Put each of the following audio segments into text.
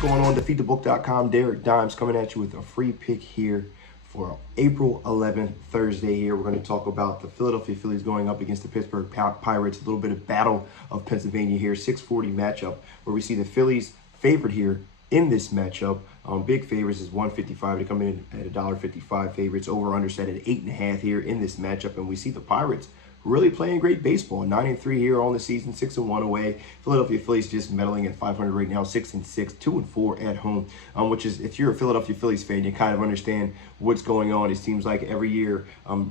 What's going on? DefeatTheBook.com. Derek Dimes coming at you with a free pick here for April 11th, Thursday here. We're going to talk about the Philadelphia Phillies going up against the Pittsburgh Pirates. A little bit of Battle of Pennsylvania here. 640 matchup where we see the Phillies favored here in this matchup. Big favorites is 155. They come in at $1.55 favorites. Over under set at 8.5 here in this matchup. And we see the Pirates really playing great baseball. 9-3 here on the season, 6-1 away. Philadelphia Phillies just medaling at 500 right now, 6-6, 2-4 at home. Which is, if you're a Philadelphia Phillies fan, you kind of understand what's going on. It seems like every year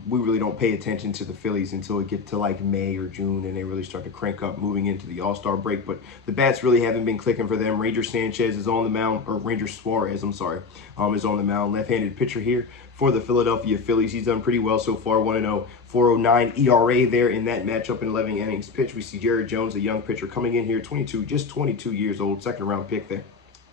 we really don't pay attention to the Phillies until we get to like May or June, and they really start to crank up moving into the All-Star break. But the bats really haven't been clicking for them. Ranger Sanchez is on the mound, or Ranger Suarez, I'm sorry, is on the mound. Left-handed pitcher here for the Philadelphia Phillies. He's done pretty well so far. 1-0, 4.09 ERA there in that matchup in 11 innings pitched. We see Jared Jones, a young pitcher, coming in here, just 22 years old, second-round pick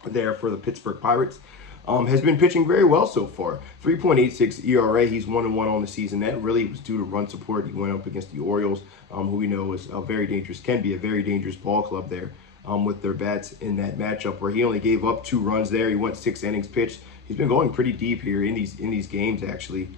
there for the Pittsburgh Pirates. Has been pitching very well so far. 3.86 ERA. He's 1-1 on the season. That really was due to run support. He went up against the Orioles, who we know is a very dangerous, can be a very dangerous ball club there. With their bats in that matchup where he only gave up 2 runs there. He went 6 innings pitched. He's been going pretty deep here in these games actually.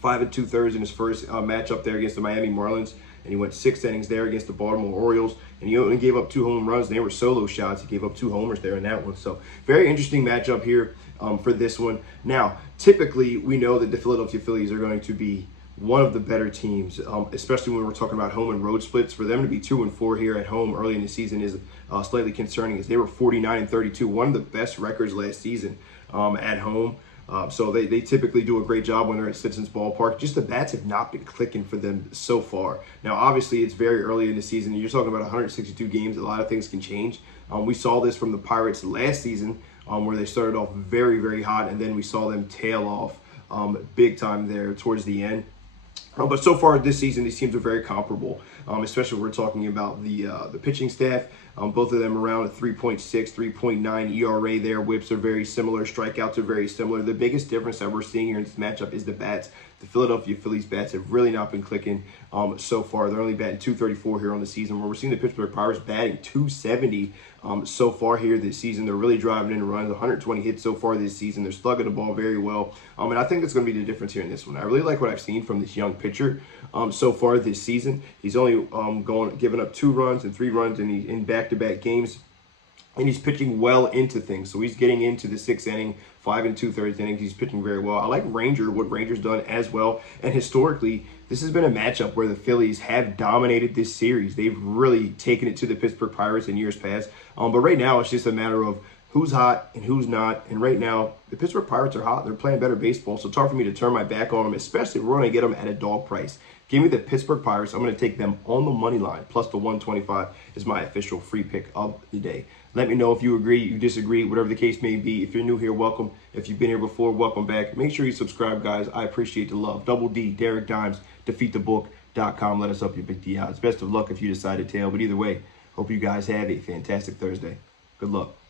5 2/3 in his first matchup there against the Miami Marlins, and he went 6 innings there against the Baltimore Orioles, and he only gave up 2 home runs. They were solo shots. He gave up 2 homers there in that one. So very interesting matchup here for this one. Now, typically we know that the Philadelphia Phillies are going to be one of the better teams, especially when we're talking about home and road splits. For them to be 2-4 here at home early in the season is slightly concerning, as they were 49-32, one of the best records last season at home. So they typically do a great job when they're at Citizens Ballpark. Just the bats have not been clicking for them so far. Now, obviously, it's very early in the season. You're talking about 162 games. A lot of things can change. We saw this from the Pirates last season, where they started off very, very hot, and then we saw them tail off big time there towards the end. But so far this season, these teams are very comparable, especially when we're talking about the pitching staff. Both of them around a 3.6, 3.9 ERA there. Whips are very similar. Strikeouts are very similar. The biggest difference that we're seeing here in this matchup is the bats. The Philadelphia Phillies bats have really not been clicking so far. They're only batting .234 here on the season, where we're seeing the Pittsburgh Pirates batting .270 so far here this season. They're really driving in runs, 120 hits so far this season. They're slugging the ball very well, and I think that's going to be the difference here in this one. I really like what I've seen from this young pitcher so far this season. He's only giving up 2 runs and 3 runs in back-to-back games. And he's pitching well into things. So he's getting into the 6th inning, 5 2/3 innings. He's pitching very well. I like what Ranger's done as well. And historically, this has been a matchup where the Phillies have dominated this series. They've really taken it to the Pittsburgh Pirates in years past. But right now, it's just a matter of who's hot and who's not. And right now, the Pittsburgh Pirates are hot. They're playing better baseball. So it's hard for me to turn my back on them, especially if we're going to get them at a dog price. Give me the Pittsburgh Pirates. I'm going to take them on the money line. Plus the 125 is my official free pick of the day. Let me know if you agree, you disagree, whatever the case may be. If you're new here, welcome. If you've been here before, welcome back. Make sure you subscribe, guys. I appreciate the love. Double D, Derek Dimes, DefeatTheBook.com. Let us up your big D odds. Best of luck if you decide to tail. But either way, hope you guys have a fantastic Thursday. Good luck.